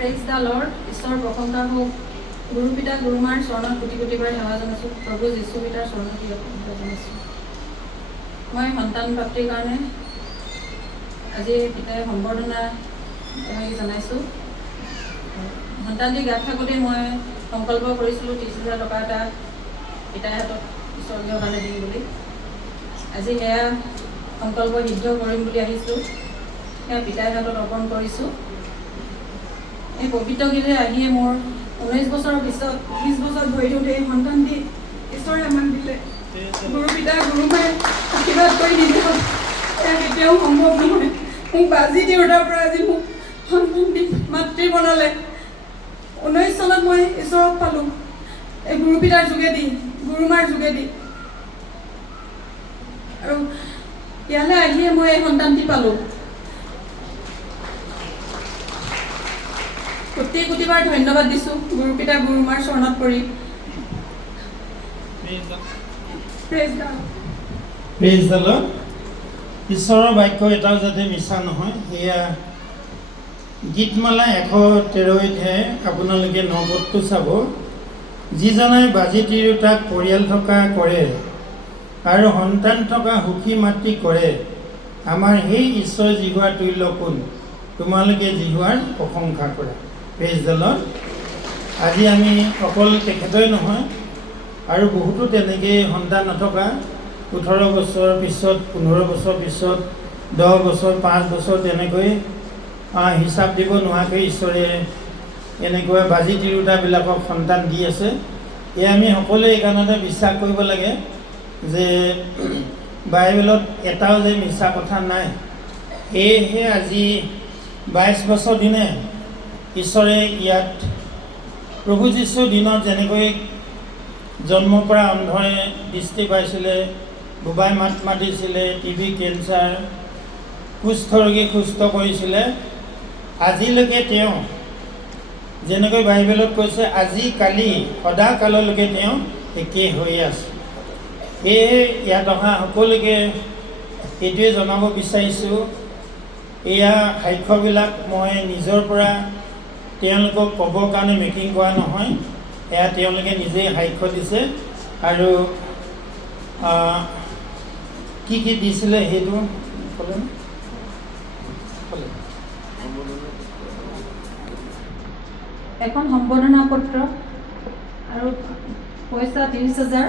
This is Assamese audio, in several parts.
Praise the lord. ঈশ্বৰৰ প্ৰশংসা হওক। গুৰু পিতা গুৰুমাৰ চৰণত কোটি কোটিবাৰ সেৱা জনাইছোঁ। প্ৰভু যীশু পিতাৰ চৰণত কৃতজ্ঞতা জনাইছোঁ। মই সন্তান প্ৰাপ্তিৰ কাৰণে আজি পিতাই সম্বৰ্ধনা জনাইছোঁ। সন্তানটি গাত থাকোঁতে মই সংকল্প কৰিছিলোঁ 30,000 টকা এটা পিতাৰ হাতত উচৰ্গীয় কাৰণে দিম বুলি। আজি সেয়া সংকল্প সিদ্ধ কৰিম বুলি আহিছোঁ। সেয়া পিতাৰ হাতত অৰ্পণ কৰিছোঁ। এই পবিত্ৰ গীতে আহিয়ে মোৰ 19 বছৰৰ পিছত 20 বছৰ ভৰি দিওঁতে এই সন্তানটি ঈশ্বৰে আমাক দিলে। গুৰু পিতা গুৰুমাই আশীৰ্বাদ কৰি দিলে। সেয়া কেতিয়াও সম্ভৱ নহয়। মোক বাজি তিৰোতাৰ পৰা আজি মোক সন্তানটি মাতৃ বনালে। 19 চনত মই ঈশ্বৰক পালোঁ এই গুৰু পিতাৰ যোগেদি, গুৰুমাৰ যোগেদি। আৰু ইয়ালৈ আহিয়ে মই এই সন্তানটি পালোঁ। কোটি কোটিবাৰ ধন্যবাদ দিছোঁ গুৰু পিতা গুৰুমাৰ চৰণত পৰি। Praise the lord. ঈশ্বৰৰ বাক্য এটাও যাতে মিছা নহয়, সেয়া গীতমালা 113হে আপোনালোকে 9 পদটো চাব। যিজনাই বাজি তিৰোতাক পৰিয়াল থকা কৰে আৰু সন্তান থকা সুখী মাতৃ কৰে, আমাৰ সেই ঈশ্বৰ জিহুৱাৰ তুল্য কোন? তোমালোকে জিহুৱাৰ প্ৰশংসা কৰা। Praise the lord. আজি আমি অকল তেখেতই নহয়, আৰু বহুতো তেনেকৈ সন্তান নথকা 18 বছৰ পিছত, 15 বছৰ পিছত, 10 বছৰ, 5 বছৰ তেনেকৈ হিচাপ দিব নোৱাৰাকৈ ঈশ্বৰে এনেকুৱা বাজি তিৰোতাবিলাকক সন্তান দি আছে। এয়া আমি সকলোৱে এইকাৰণতে বিশ্বাস কৰিব লাগে যে বাইবেলত এটাও যে মিছা কথা নাই। সেয়েহে আজি 22 বছৰ দিনে ঈশ্বৰে ইয়াত প্ৰভু যীশুৰ দিনত যেনেকৈ জন্মৰ পৰা অন্ধৰে দৃষ্টি পাইছিলে, বোবাই মাত মাতিছিলে, টিবি কেঞ্চাৰ, কুষ্ঠৰোগী সুস্থ কৰিছিলে, আজিলৈকে তেওঁ যেনেকৈ বাইবেলত কৈছে আজি কালি সদাকাললৈকে তেওঁ একেই হৈ আছে। সেয়েহে ইয়াত অহা সকলোকে এইটোৱে জনাব বিচাৰিছোঁ, এয়া সাক্ষ্যবিলাক মই নিজৰ পৰা তেওঁলোকক ক'বৰ কাৰণে মেকিং কৰা নহয়, এয়া তেওঁলোকে নিজেই সাক্ষ্য দিছে। আৰু কি কি দিছিলে সেইটো ক'লে এখন সম্বৰ্ধনা পত্ৰ আৰু পইচা 30,000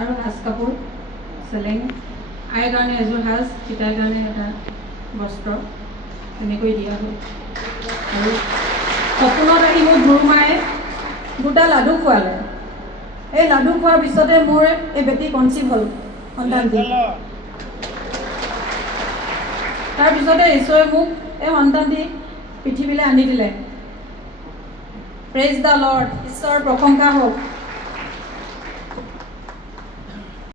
আৰু সাজ কাপোৰ, চেলেং, আইৰ কাৰণে এযোৰ সাজ, পিতাৰ কাৰণে এটা বস্ত্ৰ তেনেকৈ দিয়া হ'ল। আৰু সপোনত আহি মোক গুৰুমায়ে 2টা লাডু খোৱালে। এই লাডু খোৱাৰ পিছতে মোৰ এই বেটী কনচিভ হ'ল, সন্তানটি। তাৰপিছতে ঈশ্বৰে মোক এই সন্তানটি পৃথিৱীলৈ আনি দিলে। Praise the lord. ঈশ্বৰৰ প্ৰশংসা হওক।